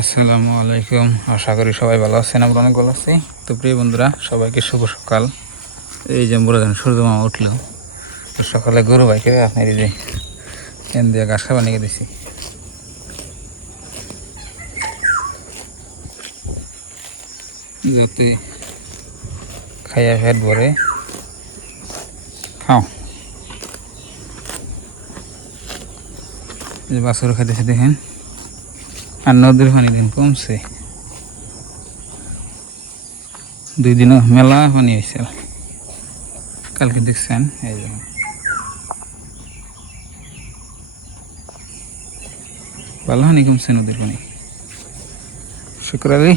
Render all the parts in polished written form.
আসসালামু আলাইকুম। আশা করি সবাই ভালো আছেন, আমরা অনেক ভালো আছি। তো প্রিয় বন্ধুরা, সবাইকে শুভ সকাল। এই যে আমরা সূর্য মামা উঠলো, তো সকালে গরু ভাইকে আপনার এই যে এন দিয়ে ঘাস খাবার নিয়ে দিছি। যাতে খাইয়া ফেট ভরে খাও। যে বাছুর খাইতেছে দেখেন, আর নদীর পানি দেখেন কমছে। 2 দিনও মেলা পানি হয়েছে, কালকে দেখছেন। এই যে ভালো পানি কমছে, নদীর পানি। শুক্রালি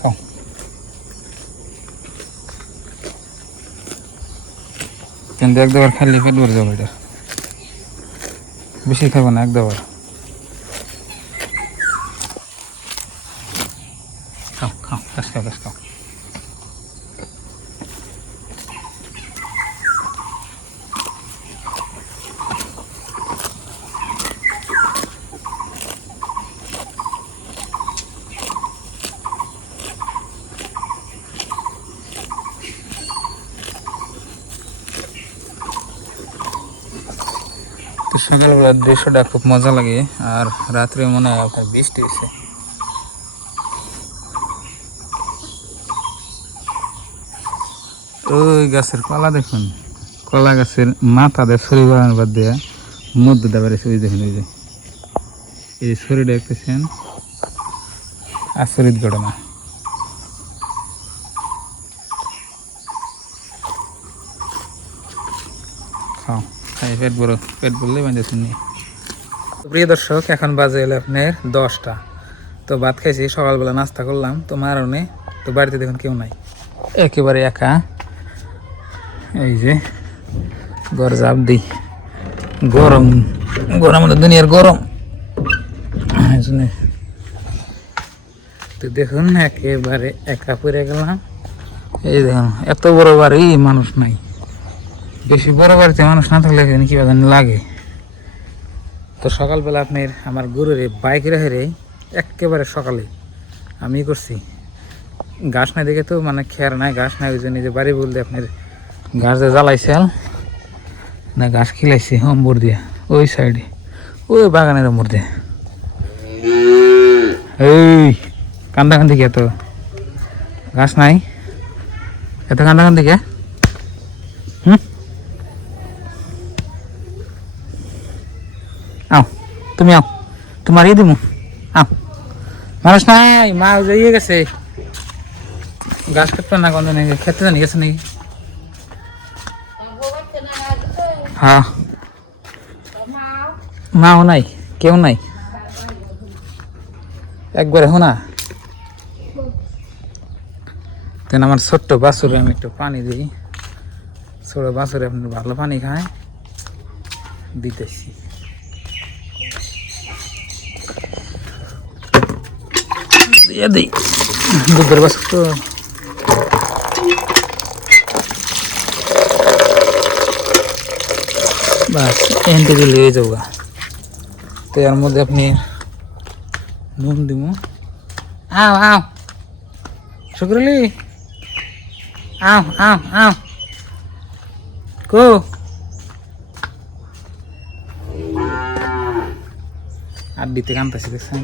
খাও। কিন্তু 1 দুবার খাইলে পেট ভরে যাবে, এটা বেশি খাবো না, 1 দুবার খাও। খাও, ঘাস খাও, ঘাস খাও। সকালবেলার দৃশ্যটা খুব মজা লাগে, আর রাত্রে মনে হয় আপনার বৃষ্টি হয়েছে। ওই গাছের কলা দেখুন, কলা গাছের মাথা দিয়ে ছড়ি বানানোর বাদ দিয়ে মধ্যে দেওয়া রয়েছে। ওই দেখুন, ওই যে এই ছড়িটা দেখতেছেন, আচরিত ঘটনা। খাও, খাই পেট বড়, পেট বললেই বাঁধে শুনি। প্রিয় দর্শক, এখন বাজে এলো আপনার 10টা। তো ভাত খাইছি, সকালবেলা নাস্তা করলাম, তো মারণে। তো বাড়িতে দেখুন কেউ নাই, একেবারে একা। এই যে ঘর জাপ দিই, গরম গরম, দুনিয়ার গরম। তো দেখুন একেবারে একা পড়ে গেলাম। এই দেখুন, এত বড় বাড়ি, মানুষ নাই। বেশি বড় বাড়িতে মানুষ না থাকলে কি জানি লাগে। তো সকালবেলা আপনার আমার গরুর বাইক রেখে একেবারে সকালে আমি করছি। ঘাস নাই দেখে তো, মানে খেয়ার নাই, ঘাস নাই, ওই জন্য যে বাড়ি বলতে আপনার ঘাস যে জ্বালাইছে না, ঘাস খিলাইছি অম্বর দিয়া ওই সাইডে, ওই বাগানের অম্বর দিয়ে। এই কান্দাকান্দি কে, তো ঘাস নাই, এত কান্দাকান্দি কে? আও, তুমি আও, তোমার ইয়ে দিমু। আও, মানুষ নাই, মা ইয়ে গেছে ঘাস কাটবে না, কোন নাকি খেতে জানি গেছে নাকি। হ্যাঁ, মাও নাই, কেউ নাই, একবারে শোনা। তেন আমার ছোট্ট বাছুরে আমি একটু পানি দিই। ছোট বাছুরে আপনার ভালো পানি খায়, দিতেছি। দিয়ে দিই, দুধের বাছুর তো। বাস এনতে দিলে হয়ে যাবো। তো এর মধ্যে আপনি নুন দিব। আও আও শুক্রলি, আও আও আও কো। আর দিতে কানতেছি, দেখছেন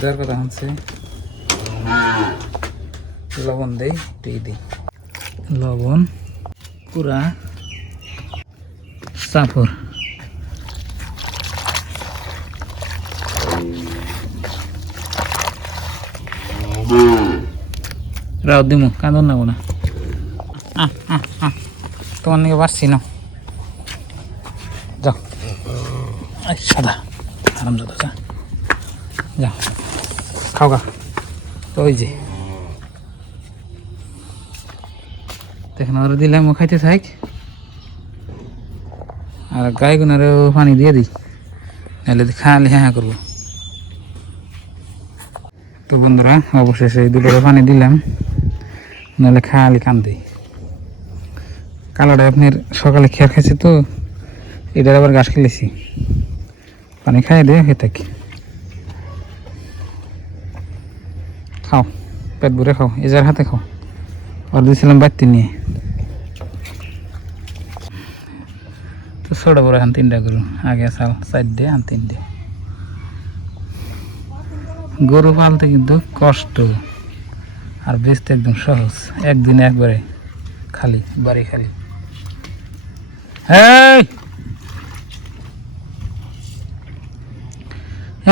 দেওয়ার কথা হচ্ছে। লবণ দেই, দিই লবণ পুরা সাফর। রাও দিমু, কাঁদন না না, তোমার নাকি পারছি না। যাও সাদা আরাম দাদা, যা যাও খাও গা। ওই যে দেখেন, ওরা দিলাম, ও খাইতে থাক, আর গাই গুনারেও পানি দিয়ে দিই, নাহলে খালি হ্যাঁ করবো। তো বন্ধুরা, অবশেষে দুটোরে পানি দিলাম, নাহলে খালি কান্দি। কালোটা আপনার সকালে খেয়ার খাইছি, তো এটার আবার ঘাস খেলেছি, পানি খাই দিয়ে খেয়ে থাকি। খাও, পেট ভরে খাও, এজার হাতে খাও। আর দিয়েছিলাম বাড়তি নিয়ে। তো ছোট বড় এখন 3টা গরু, আগে চাল 4টে আর 3টে। গরু পালতে কিন্তু কষ্ট, আর বেচতে একদম সহজ। একদিনে একবারে খালি, বাড়ি খালি। এই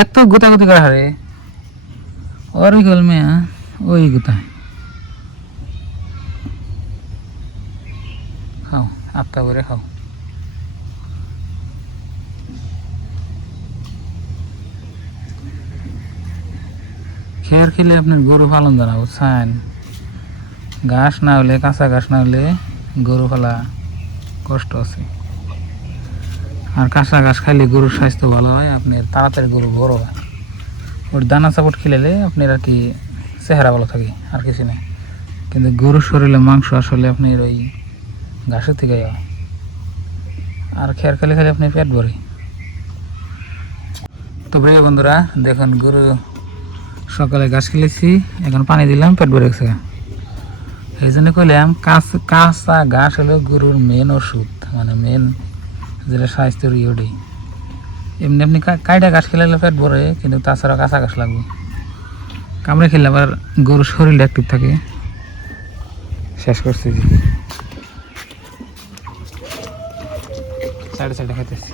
এত গুতাগুতি করা রে, ওরই গল মেয়া, ওই গুতায় খাও, আটটা করে খাও। খেয়ার খেলে আপনার গরু পালন জানা বুঝছেন। ঘাস না হলে, কাঁচা ঘাস না হলে গরু পালা কষ্ট আছে। আর কাঁচা ঘাস খাইলে গরুর স্বাস্থ্য ভালো হয়, আপনার তাড়াতাড়ি গরু বড় হয়। ওর দানা চাপট খেলে আপনার আর কি চেহারা ভালো থাকে, আর কিছু নেই। কিন্তু গরুর শরীরে মাংস আসলে আপনার ওই ঘাসের থেকে হয়। আর খেয়ার খেলে খেলে আপনি পেট ভরে। তো প্রিয় বন্ধুরা, দেখুন গরু সকালে ঘাস খেলেছি, এখন পানি দিলাম, পেট ভরে গেছে। এই জন্য কইলাম কাঁচা ঘাস হলো গরুর মেন ওষুধ, মানে মেন যেটা স্বাস্থ্যের ইয়েটাই। এমনি আপনি কাইটা ঘাস খেলে পেট ভরে, কিন্তু তাছাড়া কাঁচা ঘাস লাগবে। কামড়ে খেলে আবার গরুর শরীরটা অ্যাক্টিভ থাকে। শেষ করছি জি, সাইডে সাইডে খাইতেছি।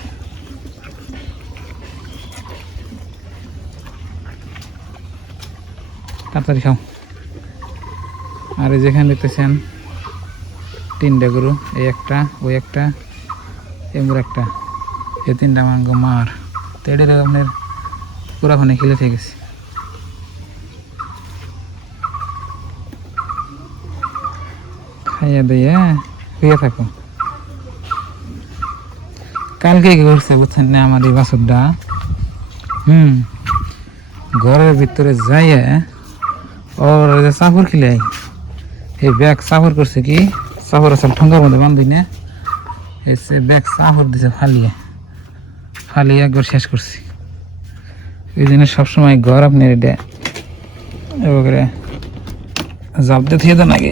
তাড়াতাড়ি খাও। আর এই যেখানে দেখতেছেন 3টে গরু, এই একটা, ওই একটা, এমর একটা, এই 3টা আমার মার। তো এটার আপনার পুরাখানে খেলে থেকে গেছে। খাইয়া দিয়ে শুয়ে থাকো। কালকে কি করছে বুঝছেন না আমার এই বাছুরটা, ঘরের ভিতরে যাইয়া ওর যে চাপড় খিলে এই ব্যাগ চাপড় করছে কি, চাপড় আসল ঠোঙ্গার মধ্যে বান্ধি না, এসে ব্যাগ চাপড় দিছে ফালিয়ে ফালিয়ে একবার শেষ করছি। এই জন্য সবসময় ঘর আপনি এটা এবারে জাপতে থেকে দেন আগে।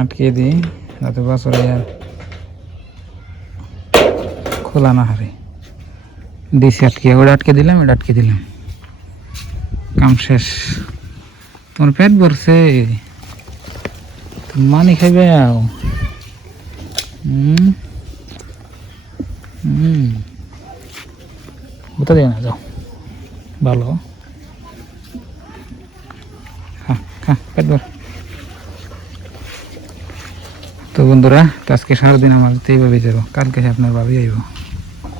আটকে দিই যাতে বাছরে আর খোলা না হারে। দিছি আটকে, ওটা আটকে দিলাম, এটা আটকে দিলাম, কাম শেষ। তোমার পেট ভরছে, মানি খাইবে আও। বুঝতে দিও না, যাও ভালো খা খা, পেট ভর। তো বন্ধুরা, আজকে সারাদিন আমার এইভাবে যাবো, কালকে আপনার ভাবি আইব।